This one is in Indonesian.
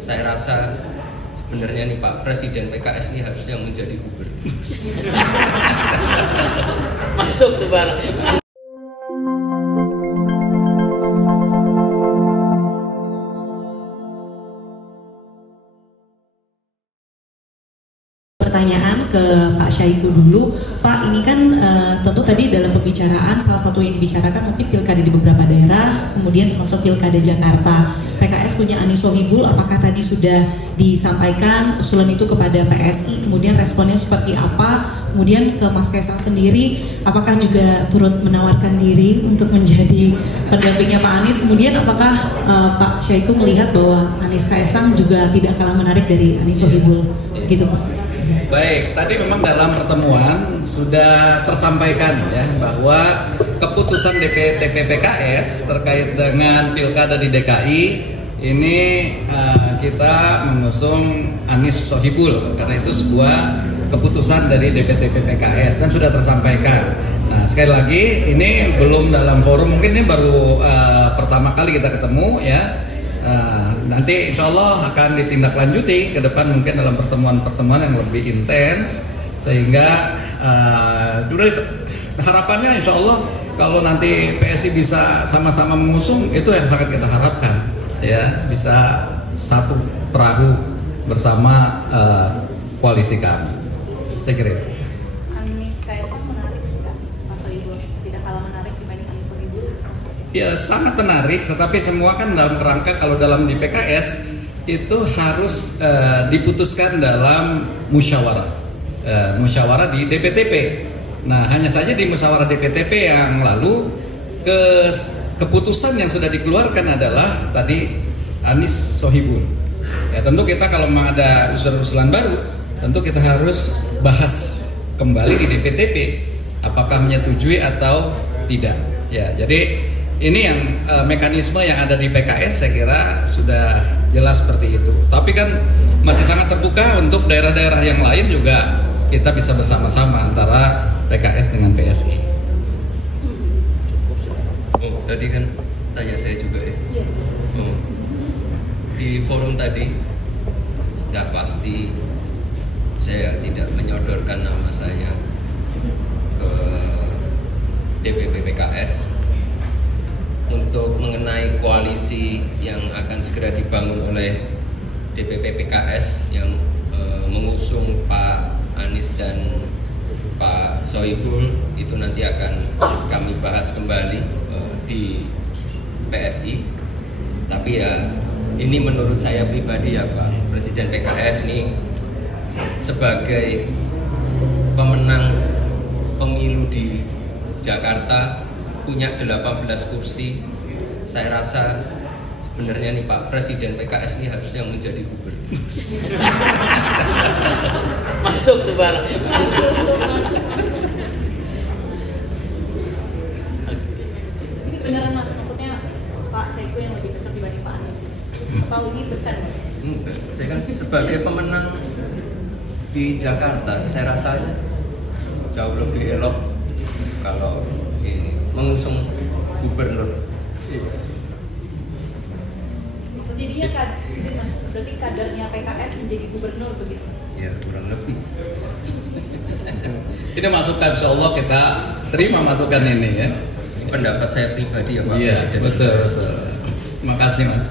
Saya rasa sebenarnya nih Pak Presiden PKS ini harusnya menjadi gubernur. Masuk tuh Bang. Pertanyaan ke Pak Syahiku dulu, Pak. Ini kan tentu tadi dalam pembicaraan salah satu yang dibicarakan mungkin pilkada di beberapa daerah, kemudian termasuk pilkada Jakarta. PKS punya Anies Sohibul, apakah tadi sudah disampaikan usulan itu kepada PSI? Kemudian responnya seperti apa? Kemudian ke Mas Kaisang sendiri, apakah juga turut menawarkan diri untuk menjadi pendampingnya Pak Anies? Kemudian apakah Pak Syahiku melihat bahwa Anies Kaisang juga tidak kalah menarik dari Anies Sohibul? Gitu Pak. Baik, tadi memang dalam pertemuan sudah tersampaikan ya bahwa keputusan DPTP PKS terkait dengan pilkada di DKI ini kita mengusung Anies Sohibul karena itu sebuah keputusan dari DPTP PKS dan sudah tersampaikan. Nah sekali lagi ini belum dalam forum, mungkin ini baru pertama kali kita ketemu ya. Nanti insya Allah akan ditindaklanjuti ke depan mungkin dalam pertemuan-pertemuan yang lebih intens sehingga harapannya insya Allah kalau nanti PSI bisa sama-sama mengusung itu yang sangat kita harapkan ya, bisa satu perahu bersama koalisi kami. Saya kira itu. Anies Kaisang menarik nggak Pak Sohibul? Tidak kalah menarik dibanding Anies Sohibul? Ya sangat menarik, tetapi semua kan dalam kerangka kalau dalam di PKS itu harus diputuskan dalam musyawarah, musyawarah di DPTP. Nah hanya saja di musyawarah DPTP yang lalu keputusan yang sudah dikeluarkan adalah tadi Anies Sohibul. Ya tentu kita kalau mau ada usulan-usulan baru, tentu kita harus bahas kembali di DPTP apakah menyetujui atau tidak. Ya jadi ini yang mekanisme yang ada di PKS saya kira sudah jelas seperti itu. Tapi kan masih sangat terbuka untuk daerah-daerah yang lain juga kita bisa bersama-sama antara PKS dengan PSI. Oh, tadi kan tanya saya juga ya. Oh, di forum tadi sudah pasti saya tidak menyodorkan nama saya ke DPP PKS untuk mengenai koalisi yang akan segera dibangun oleh DPP PKS yang mengusung Pak Anies dan Pak Sohibul. Itu nanti akan kami bahas kembali di PSI. Tapi ya ini menurut saya pribadi ya Pak Presiden PKS ini sebagai pemenang pemilu di Jakarta punya 18 kursi. Saya rasa sebenarnya nih Pak Presiden PKS ini harusnya menjadi gubernur. Masuk tuh Bang. Ini beneran Mas, maksudnya Pak Syahiku yang lebih cocok dibanding Pak Anies? Atau ini bercanda? Enggak, saya kan sebagai pemenang di Jakarta saya rasa jauh lebih elok kalau ini mengusung gubernur. Maksudnya dia kan, Mas, berarti kadernya PKS menjadi gubernur begitu Mas? Ya kurang lebih. Ini masukan, insya Allah kita terima masukan ini ya. Pendapat saya pribadi ya Pak Iya, Presiden. betul. Terima kasih Mas.